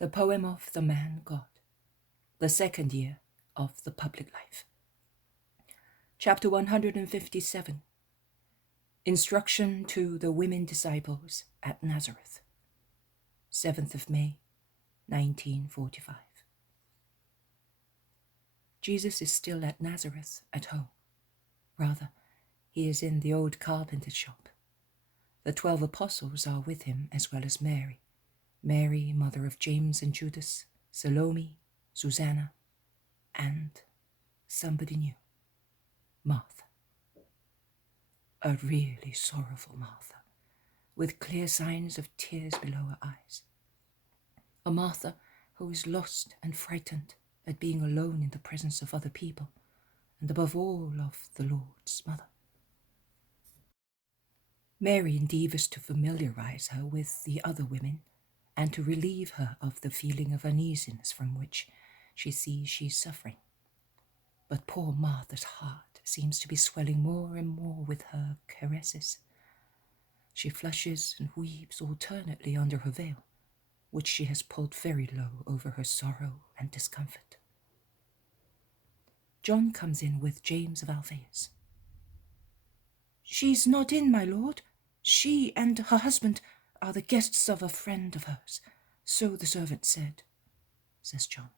The poem of the man God, the second year of the public life. Chapter 157. Instruction to the women disciples at Nazareth. 7th of May, 1945. Jesus is still at Nazareth at home. Rather, he is in the old carpenter's shop. The 12 apostles are with him, as well as Mary. Mary, mother of James and Judas, Salome, Susanna, and somebody new, Martha. A really sorrowful Martha, with clear signs of tears below her eyes. A Martha who is lost and frightened at being alone in the presence of other people, and above all of the Lord's mother. Mary endeavors to familiarize her with the other women and to relieve her of the feeling of uneasiness from which she sees she's suffering. But poor Martha's heart seems to be swelling more and more with her caresses. She flushes and weeps alternately under her veil, which she has pulled very low over her sorrow and discomfort. John comes in with James of Alphaeus. "She's not in, my lord. She and her husband are the guests of a friend of hers, so the servant said," says John.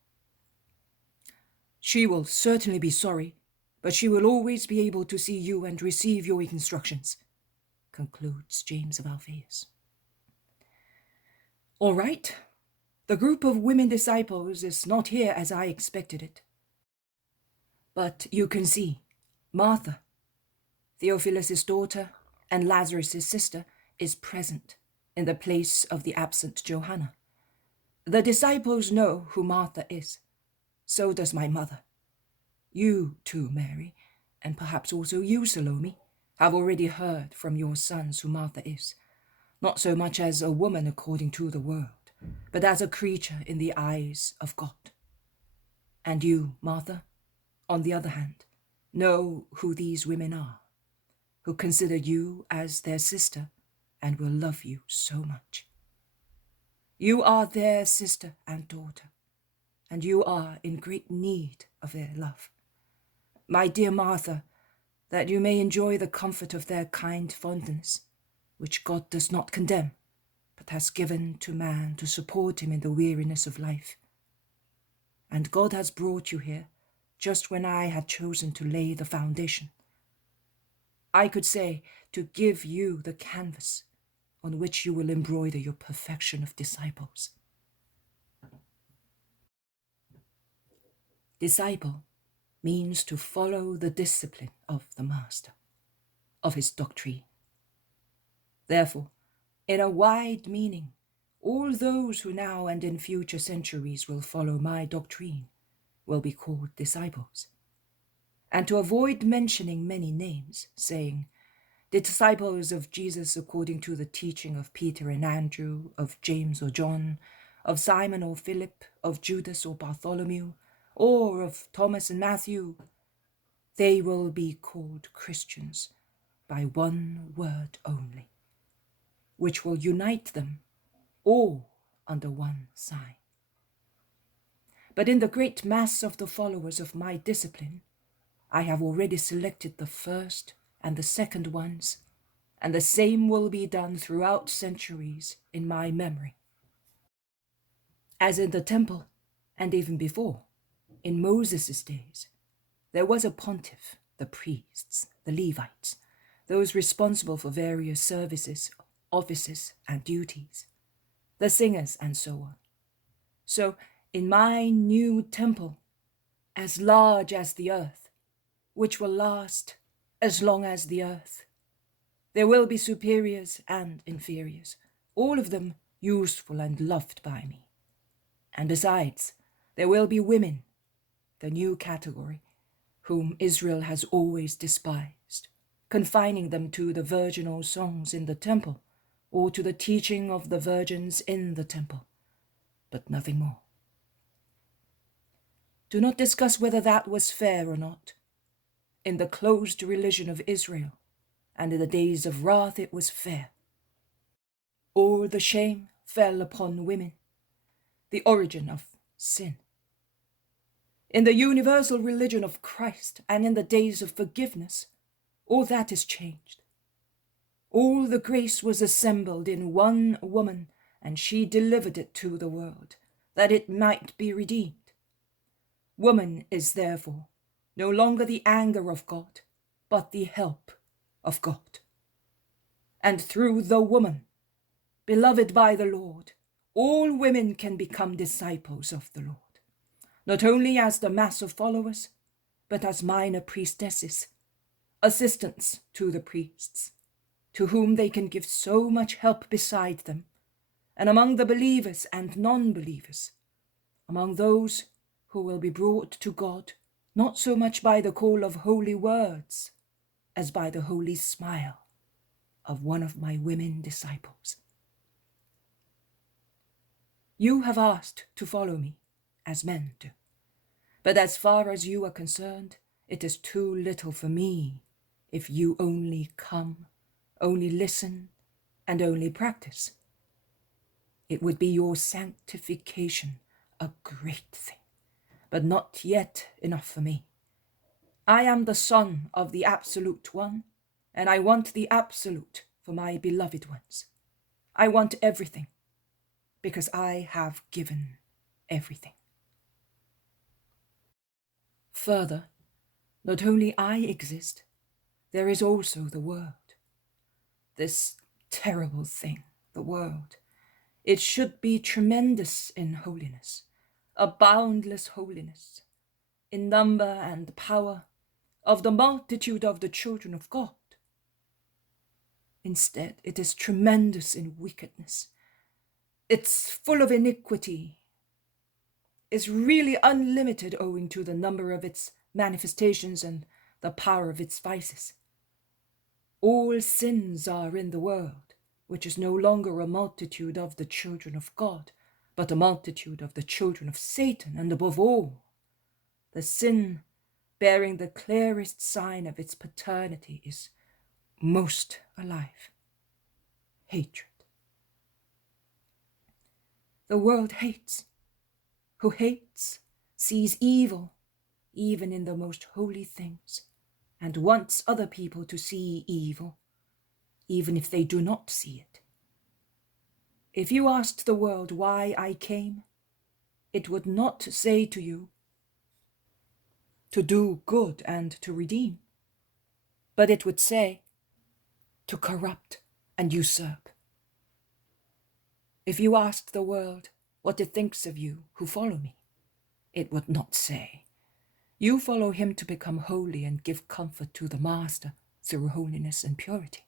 "She will certainly be sorry, but she will always be able to see you and receive your instructions," concludes James of Alphaeus. "All right. The group of women disciples is not here as I expected it. But you can see, Martha, Theophilus' daughter and Lazarus' sister, is present in the place of the absent Johanna. The disciples know who Martha is. So does my mother. You too, Mary, and perhaps also you, Salome, have already heard from your sons who Martha is, not so much as a woman according to the world, but as a creature in the eyes of God. And you, Martha, on the other hand, know who these women are, who consider you as their sister and will love you so much. You are their sister and daughter, and you are in great need of their love. My dear Martha, that you may enjoy the comfort of their kind fondness, which God does not condemn, but has given to man to support him in the weariness of life. And God has brought you here just when I had chosen to lay the foundation. I could say, to give you the canvas on which you will embroider your perfection of disciples. Disciple means to follow the discipline of the Master, of his doctrine. Therefore, in a wide meaning, all those who now and in future centuries will follow my doctrine will be called disciples. And to avoid mentioning many names, saying, the disciples of Jesus according to the teaching of Peter and Andrew, of James or John, of Simon or Philip, of Judas or Bartholomew, or of Thomas and Matthew, they will be called Christians by one word only, which will unite them all under one sign. But in the great mass of the followers of my discipline, I have already selected the first and the second ones, and the same will be done throughout centuries in my memory. As in the temple, and even before, in Moses' days, there was a pontiff, the priests, the Levites, those responsible for various services, offices, and duties, the singers, and so on. So, in my new temple, as large as the earth, which will last as long as the earth, there will be superiors and inferiors, all of them useful and loved by me. And besides, there will be women, the new category, whom Israel has always despised, confining them to the virginal songs in the temple, or to the teaching of the virgins in the temple, but nothing more. Do not discuss whether that was fair or not. In the closed religion of Israel, and in the days of wrath, it was fair. All the shame fell upon women. the origin of sin. In the universal religion of Christ and in the days of forgiveness, all that is changed. All the grace was assembled in one woman, and she delivered it to the world, that it might be redeemed. Woman is therefore no longer the anger of God, but the help of God. And through the woman, beloved by the Lord, all women can become disciples of the Lord, not only as the mass of followers, but as minor priestesses, assistants to the priests, to whom they can give so much help beside them, and among the believers and non-believers, among those who will be brought to God, not so much by the call of holy words, as by the holy smile of one of my women disciples. You have asked to follow me, as men do, but as far as you are concerned, it is too little for me if you only come, only listen, and only practice. It would be your sanctification, a great thing, but not yet enough for me. I am the Son of the Absolute One, and I want the Absolute for my beloved ones. I want everything, because I have given everything. Further, not only I exist, there is also the world. This terrible thing, the world. It should be tremendous in holiness, a boundless holiness, in number and power, of the multitude of the children of God. Instead, it is tremendous in wickedness. It's full of iniquity, is really unlimited owing to the number of its manifestations and the power of its vices. All sins are in the world, which is no longer a multitude of the children of God, but a multitude of the children of Satan, and above all, the sin bearing the clearest sign of its paternity is most alive: hatred. The world hates. Who hates sees evil even in the most holy things, and wants other people to see evil, even if they do not see it. If you asked the world why I came, it would not say to you, to do good and to redeem, but it would say, to corrupt and usurp. If you asked the world what it thinks of you who follow me, it would not say, you follow him to become holy and give comfort to the Master through holiness and purity.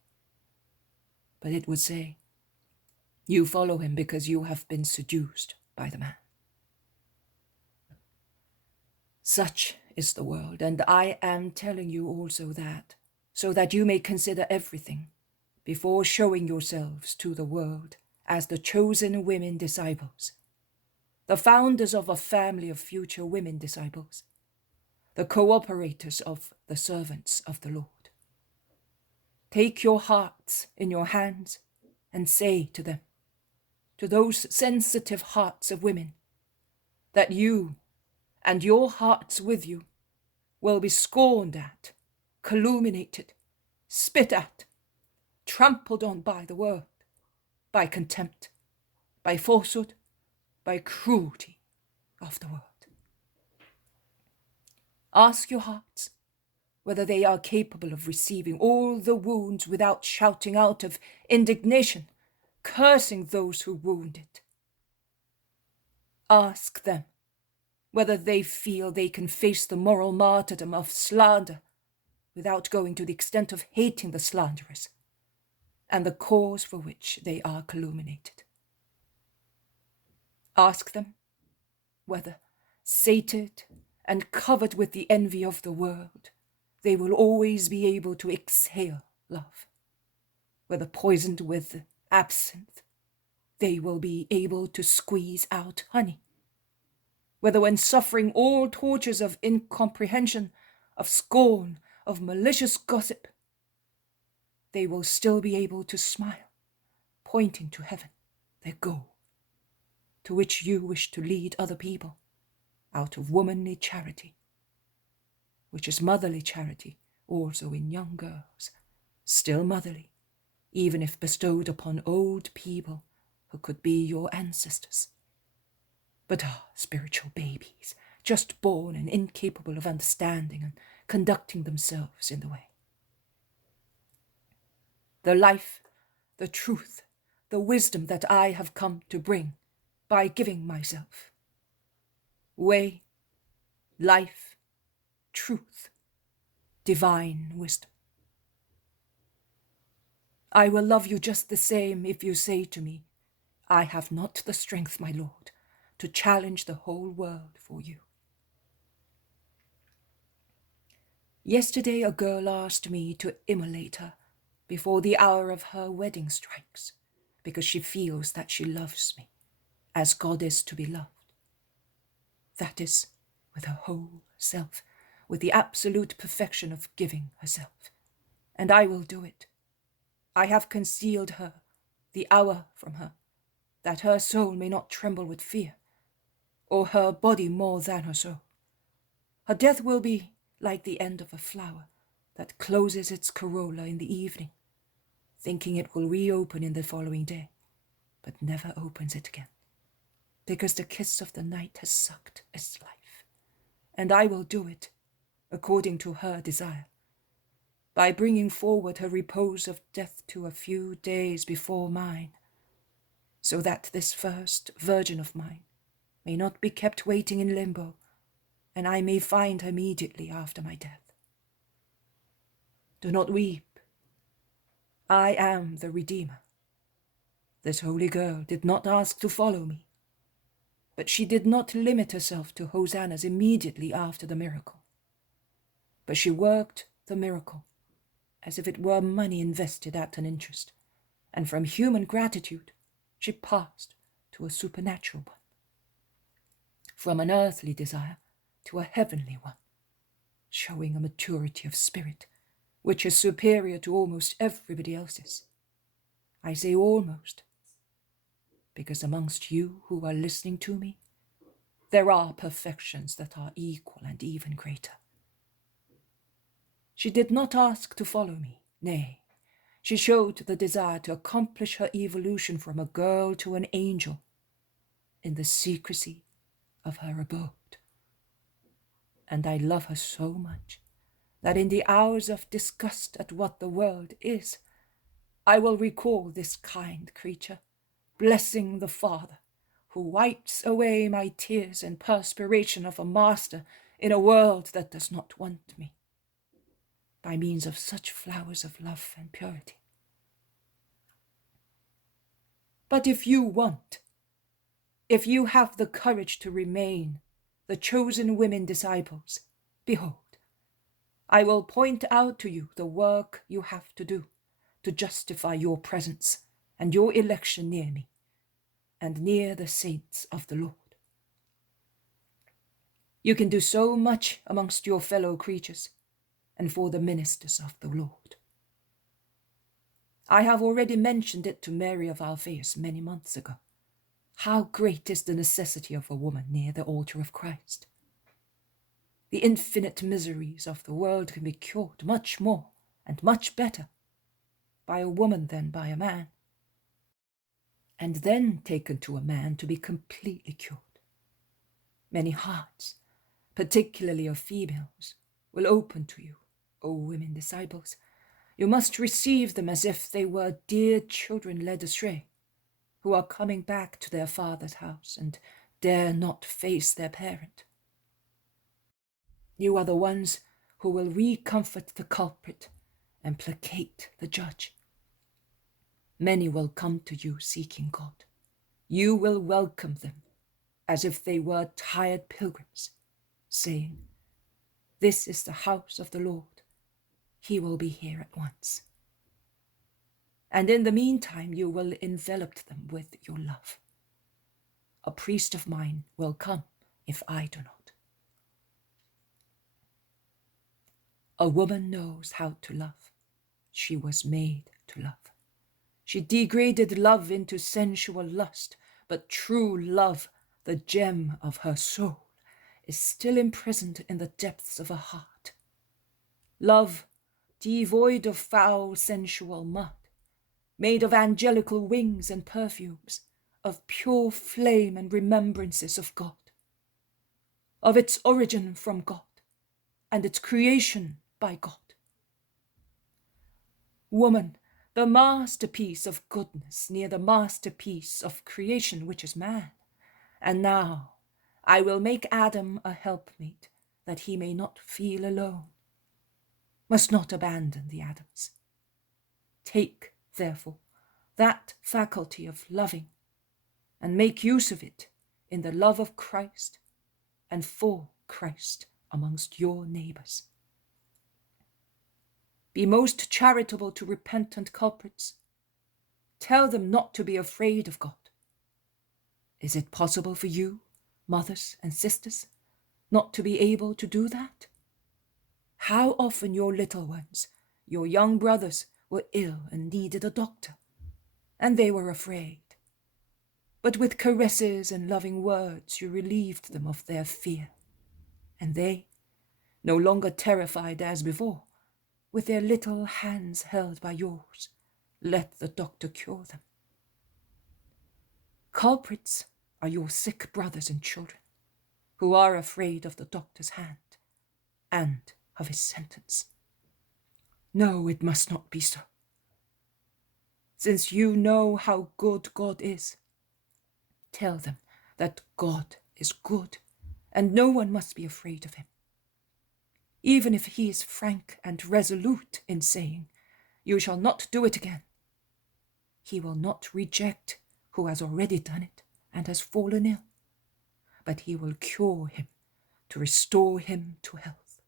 But it would say, you follow him because you have been seduced by the man. Such is the world, and I am telling you also that, so that you may consider everything before showing yourselves to the world as the chosen women disciples, the founders of a family of future women disciples, the cooperators of the servants of the Lord. Take your hearts in your hands and say to them, to those sensitive hearts of women, that you and your hearts with you will be scorned at, calumniated, spit at, trampled on by the world, by contempt, by falsehood, by cruelty of the world. Ask your hearts whether they are capable of receiving all the wounds without shouting out of indignation, cursing those who wound it. Ask them whether they feel they can face the moral martyrdom of slander without going to the extent of hating the slanderers and the cause for which they are calumniated. Ask them whether, sated and covered with the envy of the world, they will always be able to exhale love, whether poisoned with absinthe, they will be able to squeeze out honey, whether when suffering all tortures of incomprehension, of scorn, of malicious gossip, they will still be able to smile, pointing to heaven, their goal. to which you wish to lead other people, out of womanly charity, which is motherly charity also in young girls, still motherly, even if bestowed upon old people who could be your ancestors. But spiritual babies, just born and incapable of understanding and conducting themselves in the way. The life, the truth, the wisdom that I have come to bring by giving myself. Way, life, truth, divine wisdom. I will love you just the same if you say to me, I have not the strength, my Lord, to challenge the whole world for you. Yesterday a girl asked me to immolate her before the hour of her wedding strikes, because she feels that she loves me, as God is to be loved. That is, with her whole self, with the absolute perfection of giving herself. And I will do it. I have concealed her, the hour from her, that her soul may not tremble with fear, or her body more than her soul. Her death will be like the end of a flower that closes its corolla in the evening, thinking it will reopen in the following day, but never opens it again, because the kiss of the night has sucked its life. And I will do it according to her desire, by bringing forward her repose of death to a few days before mine, so that this first virgin of mine may not be kept waiting in limbo, and I may find her immediately after my death. Do not weep. I am the Redeemer. This holy girl did not ask to follow me, but she did not limit herself to hosannas immediately after the miracle. But she worked the miracle as if it were money invested at an interest, and from human gratitude she passed to a supernatural one, from an earthly desire to a heavenly one, showing a maturity of spirit which is superior to almost everybody else's. I say almost, because amongst you who are listening to me, there are perfections that are equal and even greater. She did not ask to follow me, nay, she showed the desire to accomplish her evolution from a girl to an angel in the secrecy of her abode. And I love her so much that in the hours of disgust at what the world is, I will recall this kind creature, blessing the Father, who wipes away my tears and perspiration of a master in a world that does not want me, by means of such flowers of love and purity. But if you want, if you have the courage to remain the chosen women disciples, behold, I will point out to you the work you have to do to justify your presence and your election near me and near the saints of the Lord. You can do so much amongst your fellow creatures and for the ministers of the Lord. I have already mentioned it to Mary of Alphaeus many months ago. How great is the necessity of a woman near the altar of Christ. The infinite miseries of the world can be cured much more and much better by a woman than by a man, and then taken to a man to be completely cured. Many hearts, particularly of females, will open to you, O women disciples. You must receive them as if they were dear children led astray, who are coming back to their father's house and dare not face their parent. You are the ones who will recomfort the culprit and placate the judge. Many will come to you seeking God. You will welcome them as if they were tired pilgrims, saying, "This is the house of the Lord. He will be here at once." And in the meantime, you will envelop them with your love. A priest of mine will come if I do not. A woman knows how to love. She was made to love. She degraded love into sensual lust, but true love, the gem of her soul, is still imprisoned in the depths of her heart. Love, devoid of foul sensual mud, made of angelical wings and perfumes, of pure flame and remembrances of God, of its origin from God, and its creation by God. Woman, the masterpiece of goodness near the masterpiece of creation, which is man. And now I will make Adam a helpmate, that he may not feel alone. Must not abandon the Adams. Take, therefore, that faculty of loving, and make use of it in the love of Christ and for Christ amongst your neighbors. Be most charitable to repentant culprits. Tell them not to be afraid of God. Is it possible for you, mothers and sisters, not to be able to do that? How often your little ones, your young brothers, were ill and needed a doctor, and they were afraid. But with caresses and loving words you relieved them of their fear, and they, no longer terrified as before, with their little hands held by yours, let the doctor cure them. Culprits are your sick brothers and children, who are afraid of the doctor's hand and of his sentence. No, it must not be so. Since you know how good God is, tell them that God is good, and no one must be afraid of him. Even if he is frank and resolute in saying, "You shall not do it again," he will not reject who has already done it and has fallen ill, but he will cure him to restore him to health.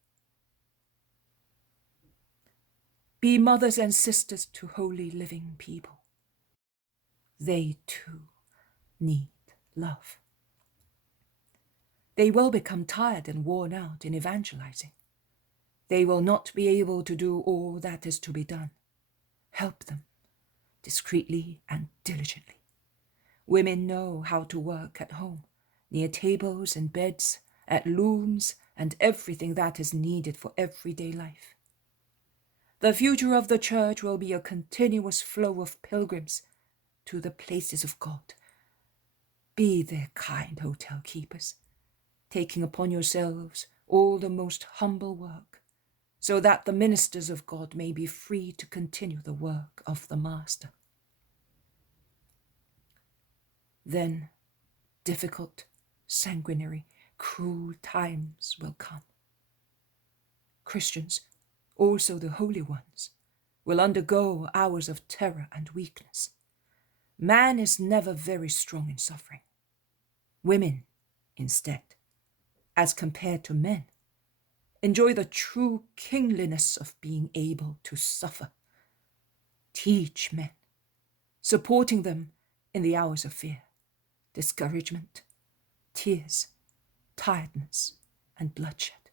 Be mothers and sisters to holy living people. They too need love. They will become tired and worn out in evangelizing. They will not be able to do all that is to be done. Help them discreetly and diligently. Women know how to work at home, near tables and beds, at looms, and everything that is needed for everyday life. The future of the church will be a continuous flow of pilgrims to the places of God. Be their kind hotel keepers, taking upon yourselves all the most humble work, so that the ministers of God may be free to continue the work of the Master. Then difficult, sanguinary, cruel times will come. Christians, also the holy ones, will undergo hours of terror and weakness. Man is never very strong in suffering. Women, instead, as compared to men, enjoy the true kingliness of being able to suffer. Teach men, supporting them in the hours of fear, discouragement, tears, tiredness, and bloodshed.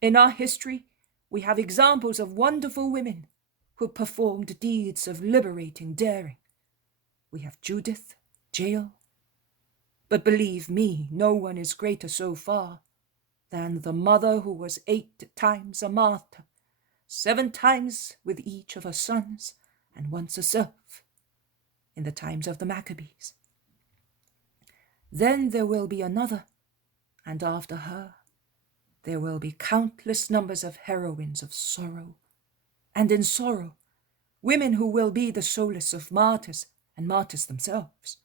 In our history, we have examples of wonderful women who performed deeds of liberating daring. We have Judith, Jael. But believe me, no one is greater so far than the mother who was 8 times a martyr, 7 times with each of her sons, and once herself, in the times of the Maccabees. Then there will be another, and after her there will be countless numbers of heroines of sorrow, and in sorrow, women who will be the solace of martyrs and martyrs themselves,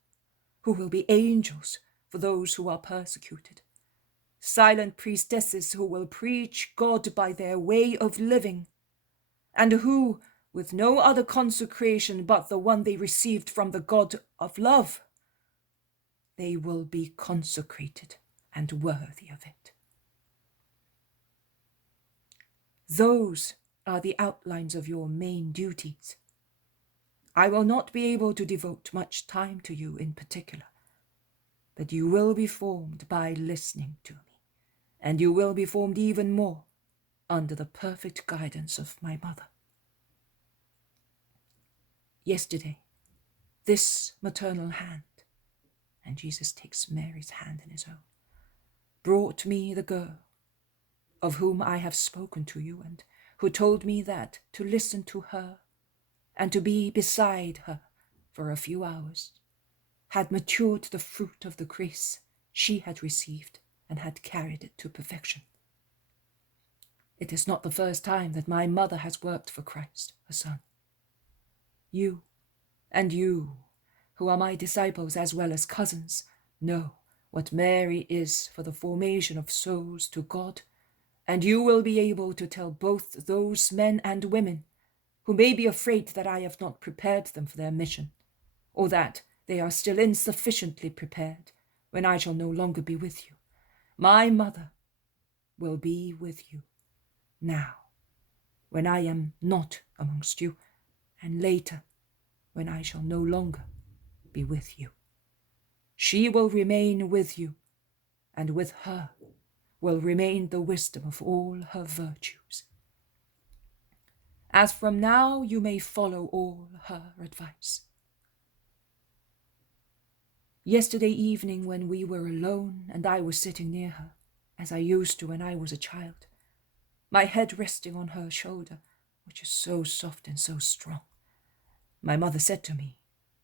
who will be angels for those who are persecuted, silent priestesses who will preach God by their way of living, and who, with no other consecration but the one they received from the God of love, they will be consecrated and worthy of it. Those are the outlines of your main duties. I will not be able to devote much time to you in particular, but you will be formed by listening to me, and you will be formed even more under the perfect guidance of my mother. Yesterday, this maternal hand and Jesus takes Mary's hand in his own, brought me the girl of whom I have spoken to you, and who told me that to listen to her and to be beside her for a few hours had matured the fruit of the grace she had received and had carried it to perfection. It is not the first time that my mother has worked for Christ, her Son. You, and you, who are my disciples as well as cousins, know what Mary is for the formation of souls to God, and you will be able to tell both those men and women who may be afraid that I have not prepared them for their mission, or that they are still insufficiently prepared when I shall no longer be with you. My mother will be with you now, when I am not amongst you, and later, when I shall no longer be with you. She will remain with you, and with her will remain the wisdom of all her virtues. As from now you may follow all her advice. Yesterday evening, when we were alone and I was sitting near her, as I used to when I was a child, my head resting on her shoulder, which is so soft and so strong, my mother said to me,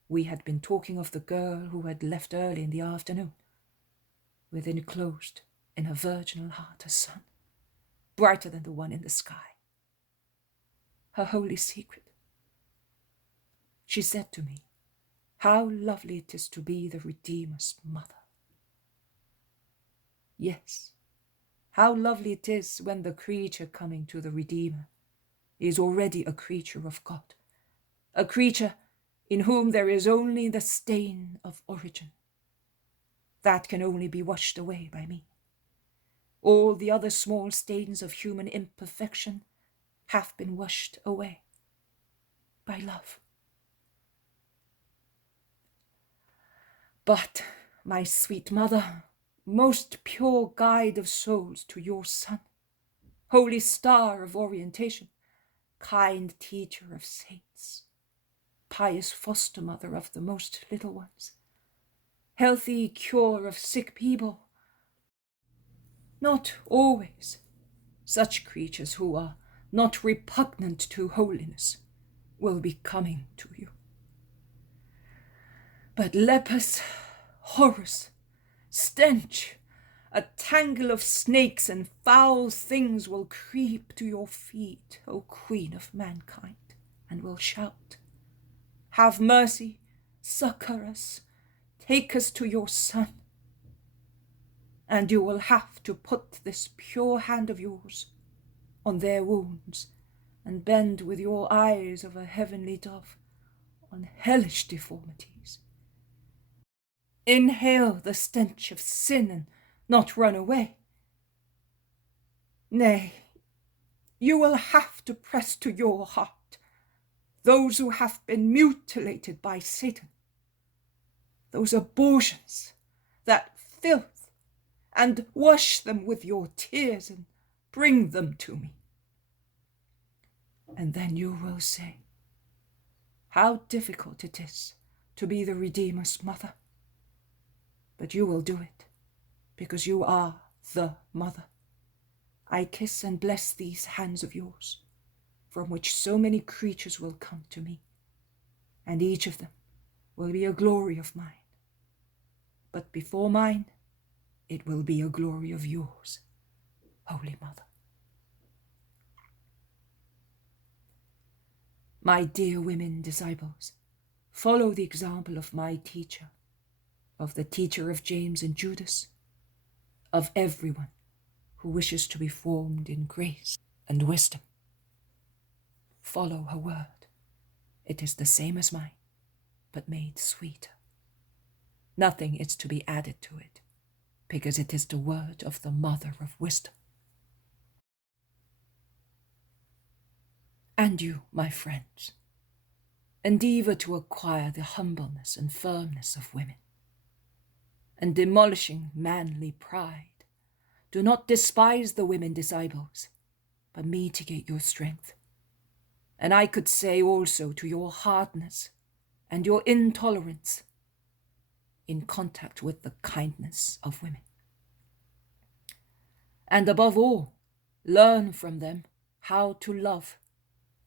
we had been talking of the girl who had left early in the afternoon, with enclosed in her virginal heart a son, brighter than the one in the sky, her holy secret. She said to me, how lovely it is to be the Redeemer's mother. Yes, how lovely it is when the creature coming to the Redeemer is already a creature of God, a creature in whom there is only the stain of origin. That can only be washed away by me. All the other small stains of human imperfection have been washed away by love. But, my sweet mother, most pure guide of souls to your Son, holy star of orientation, kind teacher of saints, pious foster mother of the most little ones, healthy cure of sick people, not always such creatures who are not repugnant to holiness will be coming to you. But lepers, horrors, stench, a tangle of snakes and foul things will creep to your feet, O Queen of mankind, and will shout, have mercy, succor us, take us to your Son. And you will have to put this pure hand of yours on their wounds and bend with your eyes of a heavenly dove on hellish deformities. Inhale the stench of sin and not run away. Nay, you will have to press to your heart those who have been mutilated by Satan, those abortions, that filth, and wash them with your tears and bring them to me. And then you will say, how difficult it is to be the Redeemer's mother. But you will do it, because you are the mother. I kiss and bless these hands of yours, from which so many creatures will come to me, and each of them will be a glory of mine. But before mine, it will be a glory of yours, Holy Mother. My dear women disciples, follow the example of my teacher, of the teacher of James and Judas, of everyone who wishes to be formed in grace and wisdom. Follow her word. It is the same as mine, but made sweeter. Nothing is to be added to it, because it is the word of the Mother of Wisdom. And you, my friends, endeavor to acquire the humbleness and firmness of women, and demolishing manly pride, do not despise the women disciples, but mitigate your strength. And I could say also to your hardness and your intolerance, in contact with the kindness of women. And above all, learn from them how to love,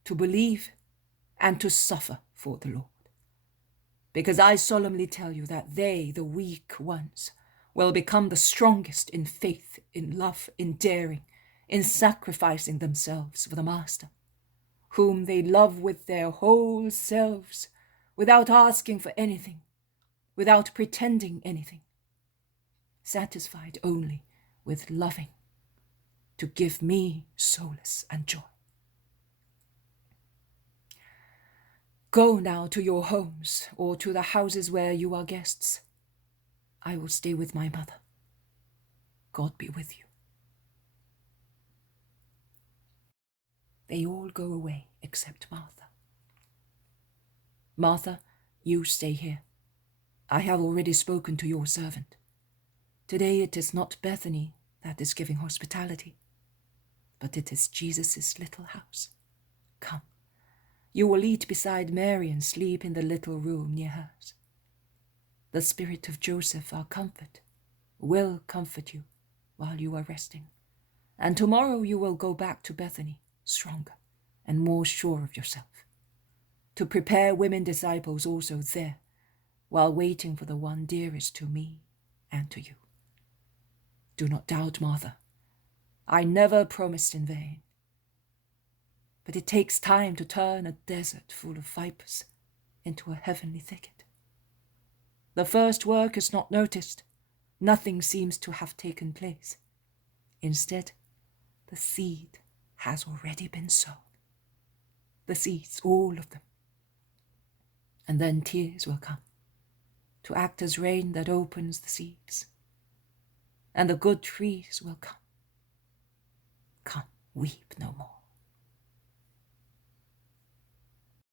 to believe, and to suffer for the Lord. Because I solemnly tell you that they, the weak ones, will become the strongest in faith, in love, in daring, in sacrificing themselves for the Master, whom they love with their whole selves, without asking for anything, without pretending anything, satisfied only with loving, to give me solace and joy. Go now to your homes or to the houses where you are guests. I will stay with my mother. God be with you. They all go away except Martha. Martha, you stay here. I have already spoken to your servant. Today it is not Bethany that is giving hospitality, but it is Jesus' little house. Come. You will eat beside Mary and sleep in the little room near hers. The spirit of Joseph, our comfort, will comfort you while you are resting, and tomorrow you will go back to Bethany stronger and more sure of yourself, to prepare women disciples also there, while waiting for the one dearest to me and to you. Do not doubt, Martha. I never promised in vain. But it takes time to turn a desert full of vipers into a heavenly thicket. The first work is not noticed. Nothing seems to have taken place. Instead, the seed has already been sown. The seeds, all of them. And then tears will come, to act as rain that opens the seeds. And the good trees will come. Come, weep no more.